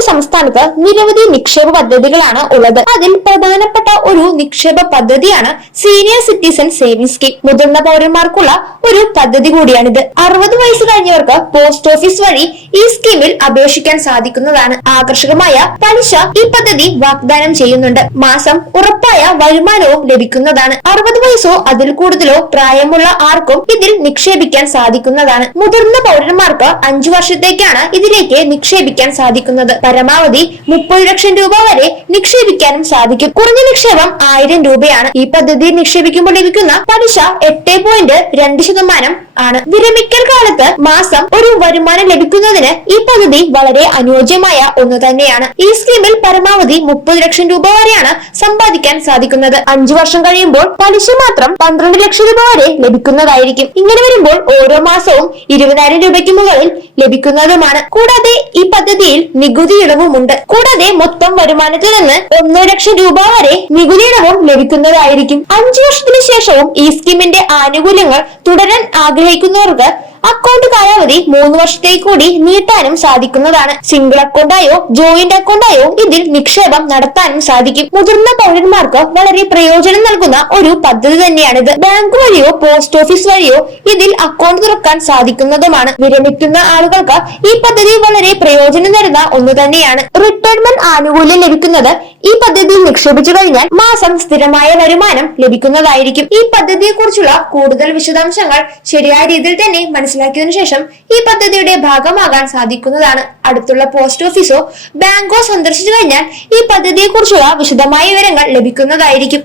നമ്മുടെ സംസ്ഥാനത്ത് നിരവധി നിക്ഷേപ പദ്ധതികളാണ് ഉള്ളത്. അതിൽ പ്രധാനപ്പെട്ട ഒരു നിക്ഷേപ പദ്ധതിയാണ് സീനിയർ സിറ്റിസൺ സേവിംഗ് സ്കീം മുതിർന്ന പൗരന്മാർക്കുള്ള ഒരു പദ്ധതി കൂടിയാണിത്. അറുപത് വയസ്സ് കഴിഞ്ഞവർക്ക് പോസ്റ്റ് ഓഫീസ് വഴി ഈ സ്കീമിൽ അപേക്ഷിക്കാൻ സാധിക്കുന്നതാണ്. ആകർഷകമായ പലിശ ഈ പദ്ധതി വാഗ്ദാനം ചെയ്യുന്നുണ്ട്. മാസം ഉറപ്പായ വരുമാനവും ലഭിക്കുന്നതാണ്. അറുപത് വയസ്സോ അതിൽ കൂടുതലോ പ്രായമുള്ള ആർക്കും ഇതിൽ നിക്ഷേപിക്കാൻ സാധിക്കുന്നതാണ്. മുതിർന്ന പൗരന്മാർക്ക് അഞ്ചു വർഷത്തേക്കാണ് ഇതിലേക്ക് നിക്ഷേപിക്കാൻ സാധിക്കുന്നത്. പരമാവധി മുപ്പത് ലക്ഷം രൂപ വരെ നിക്ഷേപിക്കാനും സാധിക്കും. കുറഞ്ഞ നിക്ഷേപം ആയിരം രൂപയാണ്. ഈ പദ്ധതിയിൽ നിക്ഷേപിക്കുമ്പോൾ ലഭിക്കുന്ന പലിശ എട്ട് പോയിന്റ് രണ്ട് ശതമാനം ആണ്. വിരമിക്കൽ കാലത്ത് മാസം ഒരു വരുമാനം ലഭിക്കുന്നതിന് ഈ പദ്ധതി വളരെ അനുയോജ്യമായ ഒന്ന് തന്നെയാണ്. ഈ സ്കീമിൽ പരമാവധി മുപ്പത് ലക്ഷം രൂപ വരെയാണ് സമ്പാദിക്കാൻ സാധിക്കുന്നത്. അഞ്ചു വർഷം കഴിയുമ്പോൾ പലിശ മാത്രം പന്ത്രണ്ട് ലക്ഷം രൂപ വരെ ലഭിക്കുന്നതായിരിക്കും. ഇങ്ങനെ വരുമ്പോൾ ഓരോ മാസവും ഇരുപതിനായിരം രൂപയ്ക്ക് മുകളിൽ ലഭിക്കുന്നതുമാണ്. കൂടാതെ ഈ പദ്ധതിയിൽ നികുതി ഇളവുമുണ്ട്. കൂടാതെ മൊത്തം വരുമാനത്തിൽ നിന്ന് ഒന്നോ ലക്ഷം രൂപ വരെ നികുതി ഇളവും ലഭിക്കുന്നതായിരിക്കും. അഞ്ചു വർഷത്തിന് ശേഷവും ഈ സ്കീമിന്റെ ആനുകൂല്യങ്ങൾ തുടരാൻ ആഗ്രഹിക്കുന്നവർക്ക് അക്കൗണ്ട് കാലാവധി മൂന്ന് വർഷത്തേക്ക് കൂടി നീട്ടാനും സാധിക്കുന്നതാണ്. സിംഗിൾ അക്കൗണ്ടായോ ജോയിന്റ് അക്കൗണ്ടായോ ഇതിൽ നിക്ഷേപം നടത്താനും സാധിക്കും. മുതിർന്ന പൗരന്മാർക്ക് വളരെ പ്രയോജനം നൽകുന്ന ഒരു പദ്ധതി തന്നെയാണിത്. ബാങ്ക് വഴിയോ പോസ്റ്റ് ഓഫീസ് വഴിയോ ഇതിൽ അക്കൗണ്ട് തുറക്കാൻ സാധിക്കുന്നതുമാണ്. വിരമിക്കുന്ന ആളുകൾക്ക് ഈ പദ്ധതി വളരെ പ്രയോജനം തരുന്ന ഒന്ന് തന്നെയാണ്. റിട്ടയർമെന്റ് ആനുകൂല്യം ലഭിക്കുന്നത് ഈ പദ്ധതിയിൽ നിക്ഷേപിച്ചു കഴിഞ്ഞാൽ മാസം സ്ഥിരമായ വരുമാനം ലഭിക്കുന്നതായിരിക്കും. ഈ പദ്ധതിയെക്കുറിച്ചുള്ള കൂടുതൽ വിശദാംശങ്ങൾ ശരിയായ രീതിയിൽ തന്നെ മനസ്സിലാക്കിയതിനു ശേഷം ഈ പദ്ധതിയുടെ ഭാഗമാകാൻ സാധിക്കുന്നതാണ്. അടുത്തുള്ള പോസ്റ്റ് ഓഫീസോ ബാങ്കോ സന്ദർശിച്ചു കഴിഞ്ഞാൽ ഈ പദ്ധതിയെക്കുറിച്ചുള്ള വിശദമായ വിവരങ്ങൾ ലഭിക്കുന്നതായിരിക്കും.